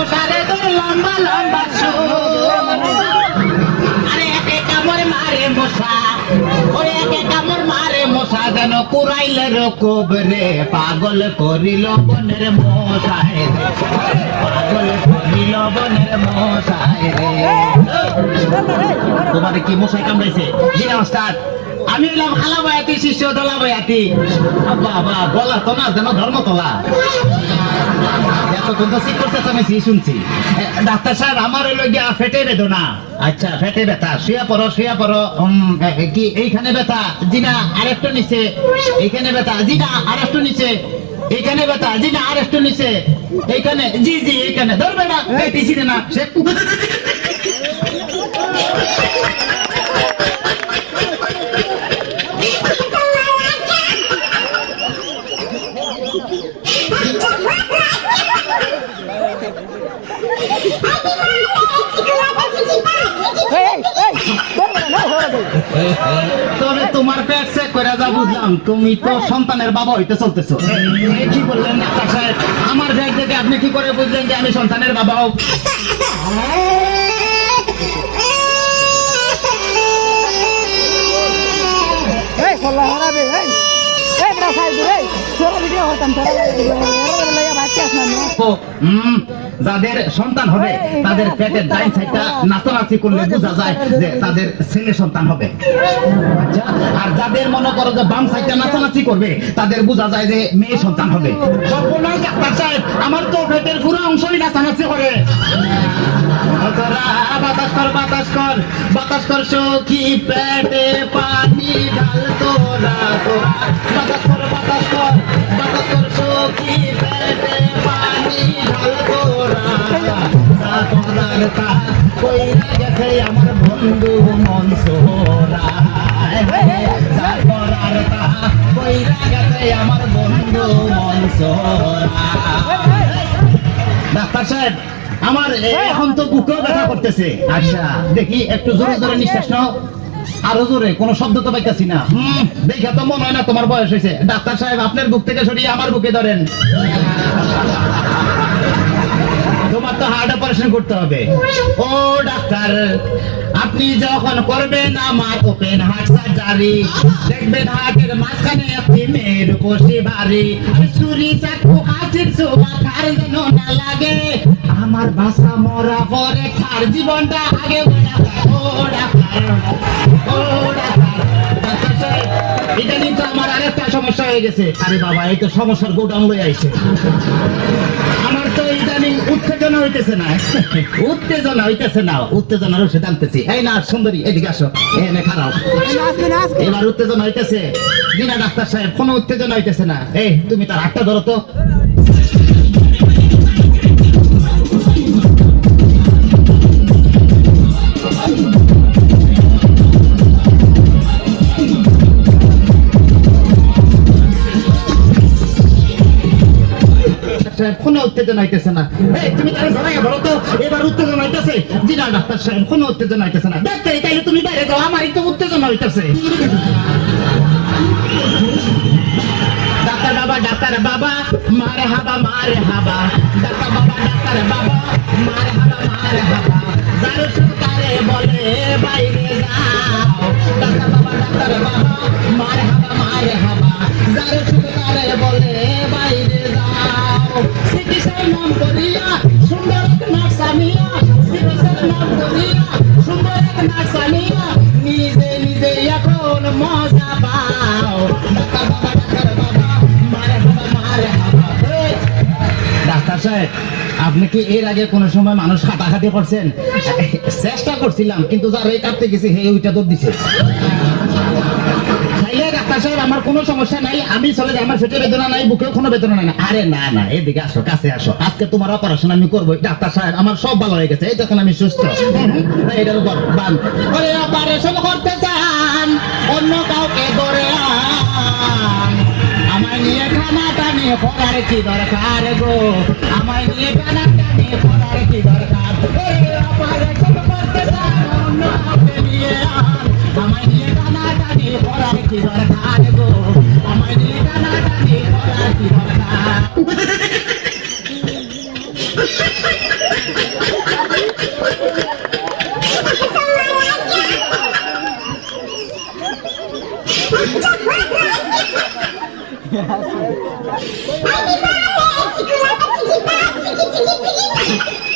মশারে তো লম্বা লম্বা আরে একে কামড় মারে মশা ওরে একে কামড় মারে মশা যেন কুড়াইলের কোবরে পাগল করিল বনের মশায় পাগল করিল বনের মশায় তোমার কি মশাই কামড়াইছে জিনা ওস্তাদ আমি এলাম খালা বয়াতি শিষ্য দলা বয়াতি বাবা বলা তো না যেন ধর্মতলা এতক্ষণ তো ঠিক করতেছ আমি শুনছি ডাক্তার সাহেব আমার হইল গিয়া ফেটে বেদনা আচ্ছা ফেটে ব্যথা শুয়ে পড়ো কি এইখানে ব্যথা জিনা আরেকটু নিচে এইখানে ব্যথা জিনা আরেকটু নিচে এইখানে ব্যথা জিনা আরেকটু নিচে এইখানে জি জি এইখানে ধরবে না পেয়েছি না সে তোমার পেট চেক করে যা বুঝলাম তুমি তো সন্তানের বাবা হইতে চলতেছো কি বললেন ডাক্তার সাহেব আমার ব্যাগ থেকে আপনি কি করে বুঝলেন যে আমি সন্তানের বাবা হোক যাদের সন্তান হবে তাদের পেটের ডাইন সাইডটা নাচানাচি করলে বোঝা যায় যে তাদের ছেলে সন্তান হবে আর যাদের মনে করো যে বাম সাইডটা নাচানাচি করবে তাদের বোঝা যায় যে মেয়ে সন্তান হবে ডাক্তার সাহেব আমার তো পেটের পুরো অংশই নাচানাচি করে বাতাস কর সখী পেটে পানি ঢাল তোরা বাতাস কর সখী পেটে পানি ঢাল তোরা কইরা গেছে আমার বন্ধু মনসোরা কইরা গেছে আমার বন্ধু মনসোরা ডাক্তার সাহেব আমার এখন তো বুকেও ব্যথা করতেছে আচ্ছা দেখি একটু জোরে জোরে নিঃশ্বাস নাও আরো জোরে কোনো শব্দ তো পাইতেছি না দেখে তো মনে হয় না তোমার বয়স হয়েছে ডাক্তার সাহেব আপনার বুক থেকে সরিয়ে আমার বুকে ধরেন তোমার তো হার্ট অপারেশন করতে হবে ও ডাক্তার আপনি যখন করবেন আমার ওপেন হার্ট সার্জারি দেখবেন হার্টের মাঝখানে আপনি মেয়ের বসে ভারী ছুরি চাকু কাছের সোয়া খার যেন না লাগে আমার বাসা মরা পরে খার জীবনটা আগে এটা কিন্তু আমার আরেকটা সমস্যা হয়ে গেছে আরে বাবা এই তো সমস্যার গোডাউন লই আইছে আমার তো ইদানিং উত্তেজনা হইতেছে না উত্তেজনার ওষুধ আনতেছি এই না সুন্দরী এদিকে আসো এনে খারাপ এবার উত্তেজনা হইতেছে জিনা ডাক্তার সাহেব কোনো উত্তেজনা হইতেছে না এই তুমি তার হাতটা ধরো তো কোনো উত্তেজনা হইতেছে না তুমি তারা জানাইয়া বলো তো এবার উত্তেজনা হইতেছে জি না ডাক্তার সাহেব কোনো উত্তেজনা হইতেছে না ডাক্তার তাইলে তুমি বাইরে যাও আমার একটু উত্তেজনা হইতেছে ডাক্তার বাবা মারে হাবা ডাক্তার বাবা মারে হাবা যার সুতারে বলে বাইরে যাও ডাক্তার বাবা মারে হাবা যার সুতারে বলে বাইরে যাও চিকিৎসার নাম করিয়া সুন্দর এক নার্সামিয়া চিকিৎসার নাম করিয়া সুন্দর এক নার্সামিয়া নিজে এখন মজা পাও ডাক্তার বাবা মারে হাবা ডাক্তার সাহেব আপনি কি এর আগে কোন সময় মানুষ খাটাখাটি করছেন চেষ্টা করছিলাম কিন্তু যার এই কাটতে গেছে হে ওইটা দৌড় দিছে ডাক্তার সাহেব আমার কোনো সমস্যা নাই আমি চলে যাই আমার পেটে বেদনা নাই বুকেও কোনো বেদনা নাই আরে না এদিকে আসো কাছে আসো আজকে তোমার অপারেশন আমি করবো ডাক্তার সাহেব আমার সব ভালো হয়ে গেছে এই তখন আমি সুস্থ এটার উপর বান অপারেশন করতে চান অন্য কাউকে ধরে আমায় নিয়ে টানাটানি করার কি দরকার গো আমায় নিয়ে টানাটানি করার কি দরকার অপারেশন করতে চান অন্য কাউকে নিয়ে আমায় নিয়ে টানাটানি করার কি দরকার গো আমায় নিয়ে টানাটানি করার কি দরকার Happy birthday!